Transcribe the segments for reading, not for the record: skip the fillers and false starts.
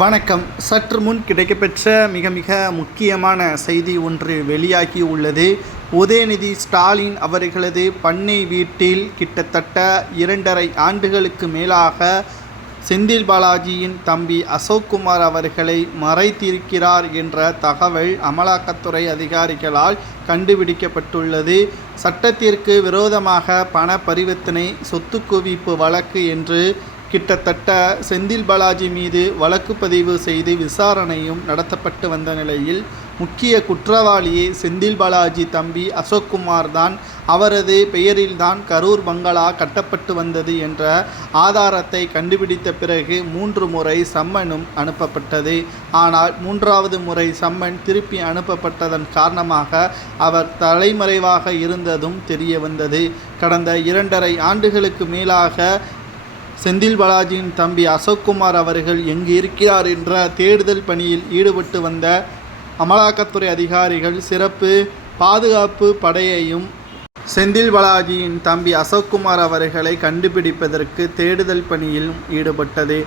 வணக்கம். சற்று முன் கிடைக்கப்பெற்ற மிக முக்கியமான செய்தி ஒன்று வெளியாகி உள்ளது. உதயநிதி ஸ்டாலின் அவர்களது பண்ணை வீட்டில் கிட்டத்தட்ட 2.5 ஆண்டுகளுக்கு மேலாக செந்தில் பாலாஜியின் தம்பி அசோக்குமார் அவர்களை மறைத்திருக்கிறார் என்ற தகவல் அமலாக்கத்துறை அதிகாரிகளால் கண்டுபிடிக்கப்பட்டுள்ளது. சட்டத்திற்கு விரோதமாக பண பரிவர்த்தனை, சொத்து குவிப்பு வழக்கு என்று கிட்டத்தட்ட செந்தில் பாலாஜி மீது வழக்கு பதிவு செய்து விசாரணையும் நடத்தப்பட்டு வந்த நிலையில் முக்கிய குற்றவாளியே செந்தில் பாலாஜி தம்பி அசோக்குமார் தான். அவரது பெயரில்தான் கரூர் பங்களா கட்டப்பட்டு வந்தது என்ற ஆதாரத்தை கண்டுபிடித்த பிறகு 3 முறை சம்மனும் அனுப்பப்பட்டது. ஆனால் 3வது முறை சம்மன் திருப்பி அனுப்பப்பட்டதன் காரணமாக அவர் தலைமறைவாக இருந்ததும் தெரிய வந்தது. கடந்த 2.5 ஆண்டுகளுக்கு மேலாக செந்தில் பாலாஜியின் தம்பி அசோக்குமார் அவர்கள் எங்கு இருக்கிறார் என்ற தேடுதல் பணியில் ஈடுபட்டு வந்த அமலாக்கத்துறை அதிகாரிகள் சிறப்பு பாதுகாப்பு படையையும் செந்தில் பாலாஜியின் தம்பி அசோக்குமார் அவர்களை கண்டுபிடிப்பதற்கு தேடுதல் பணியிலும் ஈடுபட்டது.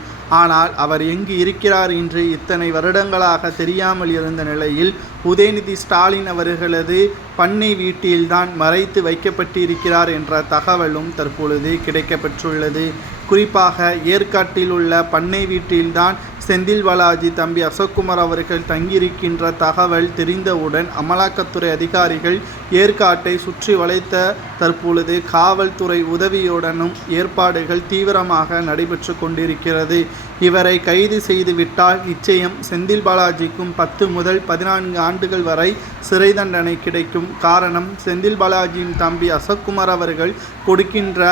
ஆனால் அவர் எங்கு இருக்கிறார் என்று இத்தனை வருடங்களாக தெரியாமல் இருந்த நிலையில் உதயநிதி ஸ்டாலின் அவர்களது பண்ணை வீட்டில்தான் மறைத்து வைக்கப்பட்டிருக்கிறார் என்ற தகவலும் தற்பொழுது கிடைக்கப்பெற்றுள்ளது. குறிப்பாக ஏற்காட்டில் உள்ள பண்ணை வீட்டில்தான் செந்தில் பாலாஜி தம்பி அசோக்குமார் அவர்கள் தங்கியிருக்கின்ற தகவல் தெரிந்தவுடன் அமலாக்கத்துறை அதிகாரிகள் ஏற்காட்டை சுற்றி வளைத்த தற்பொழுது காவல்துறை உதவியுடனும் ஏற்பாடுகள் தீவிரமாக நடைபெற்று கொண்டிருக்கிறது. இவரை கைது செய்துவிட்டால் நிச்சயம் செந்தில் பாலாஜிக்கும் 10 முதல் 14 ஆண்டுகள் வரை சிறை தண்டனை கிடைக்கும். காரணம், செந்தில் பாலாஜியின் தம்பி அசோக்குமார் அவர்கள் கொடுக்கின்ற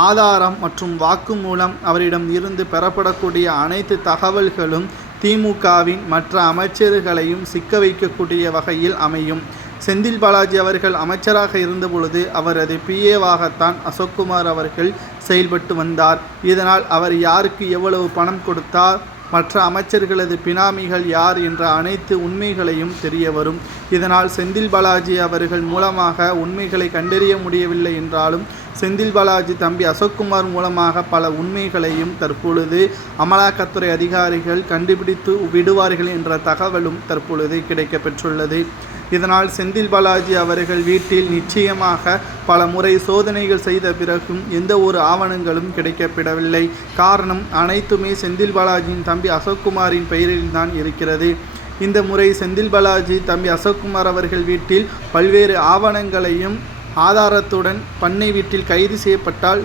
ஆதாரம் மற்றும் வாக்குமூலம், அவரிடம் இருந்து பெறப்படக்கூடிய அனைத்து தகவல்களும் திமுகவின் மற்ற அமைச்சர்களையும் சிக்க வைக்கக்கூடிய வகையில் அமையும். செந்தில் பாலாஜி அவர்கள் அமைச்சராக இருந்தபொழுது அவரது பிஏவாகத்தான் அசோக்குமார் அவர்கள் செயல்பட்டு வந்தார். இதனால் அவர் யாருக்கு எவ்வளவு பணம் கொடுத்தார், மற்ற அமைச்சர்களது பினாமிகள் யார் என்ற அனைத்து உண்மைகளையும் தெரிய வரும். இதனால் செந்தில் பாலாஜி அவர்கள் மூலமாக உண்மைகளை கண்டறிய முடியவில்லை என்றாலும் செந்தில் பாலாஜி தம்பி அசோக்குமார் மூலமாக பல உண்மைகளையும் தற்பொழுது அமலாக்கத்துறை அதிகாரிகள் கண்டுபிடித்து விடுவார்கள் என்ற தகவலும் தற்பொழுது கிடைக்கப்பெற்றுள்ளது. இதனால் செந்தில் பாலாஜி அவர்கள் வீட்டில் நிச்சயமாக பல முறை சோதனைகள் செய்த பிறகும் எந்த ஒரு ஆவணங்களும் கிடைக்கப்பெறவில்லை. காரணம், அனைத்துமே செந்தில் பாலாஜியின் தம்பி அசோக்குமாரின் பெயரில்தான் இருக்கிறது. இந்த முறை செந்தில் பாலாஜி தம்பி அசோக்குமார் அவர்கள் வீட்டில் பல்வேறு ஆவணங்களையும் ஆதாரத்துடன் பண்ணை வீட்டில் கைது செய்யப்பட்டால்